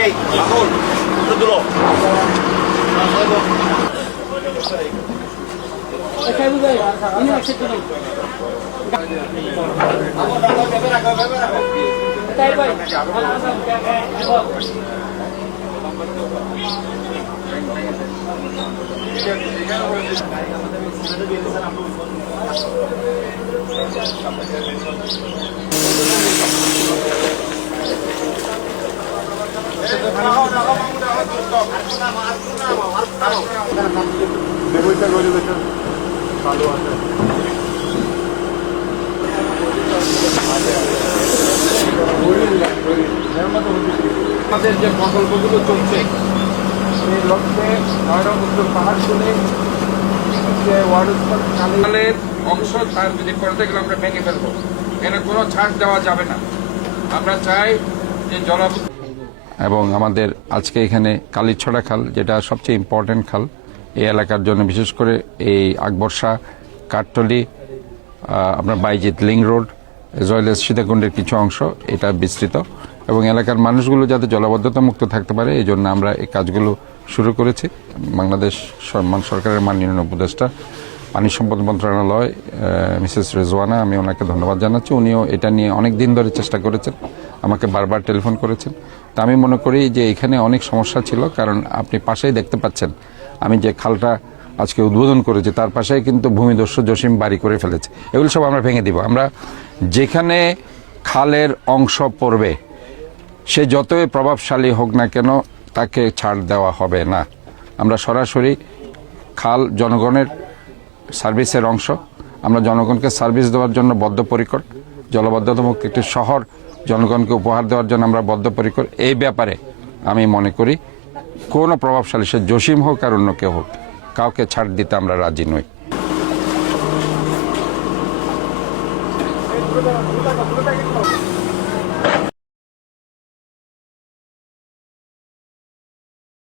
এই রাহুল দুলো চালু আছে আমাদের যে প্রকল্পগুলো চলছে সেই লক্ষ্যে উত্তর পাহাড়গুলি যে ওয়ার্ডের অংশ তার যদি করতে গেলে আমরা ভেঙে ফেলবো, এখানে কোনো ছাড় দেওয়া যাবে না। আমরা চাই যে এবং আমাদের আজকে এখানে কালীছড়া খাল, যেটা সবচেয়ে ইম্পর্টেন্ট খাল এই এলাকার জন্য, বিশেষ করে এই আকবরশাহ, কাঠতলি, আপনার বাইজিৎ লিং রোড, জয়লেস সীতাকুণ্ডের কিছু অংশ এটা বিস্তৃত, এবং এলাকার মানুষগুলো যাতে জলাবদ্ধতা মুক্ত থাকতে পারে এই জন্য আমরা এই কাজগুলো শুরু করেছি। বাংলাদেশ সরকারের মাননীয় উপদেষ্টা পানি সম্পদ মন্ত্রণালয় মিসেস রেজওয়ানা, আমি ওনাকে ধন্যবাদ জানাচ্ছি। উনিও এটা নিয়ে অনেক দিন ধরে চেষ্টা করেছেন, আমাকে বারবার টেলিফোন করেছেন। তা আমি মনে করি যে এখানে অনেক সমস্যা ছিল, কারণ আপনি পাশেই দেখতে পাচ্ছেন আমি যে খালটা আজকে উদ্বোধন করেছি তার পাশেই কিন্তু ভূমিদস্যু জসিম বাড়ি করে ফেলেছে। এগুলো সব আমরা ভেঙে দিব। আমরা যেখানে খালের অংশ পড়বে সে যতই প্রভাবশালী হোক না কেন তাকে ছাড় দেওয়া হবে না। আমরা সরাসরি খাল জনগণের সার্ভিসের অংশ, আমরা জনগণকে সার্ভিস দেওয়ার জন্য বদ্ধপরিকর, জলবদ্ধতামুক্ত একটি শহর জনগণকে উপহার দেওয়ার জন্য আমরা বদ্ধপরিকর। এই ব্যাপারে আমি মনে করি কোনো প্রভাবশালী, সে জসিম হোক আর অন্য কেউ হোক, কাউকে ছাড় দিতে আমরা রাজি নই।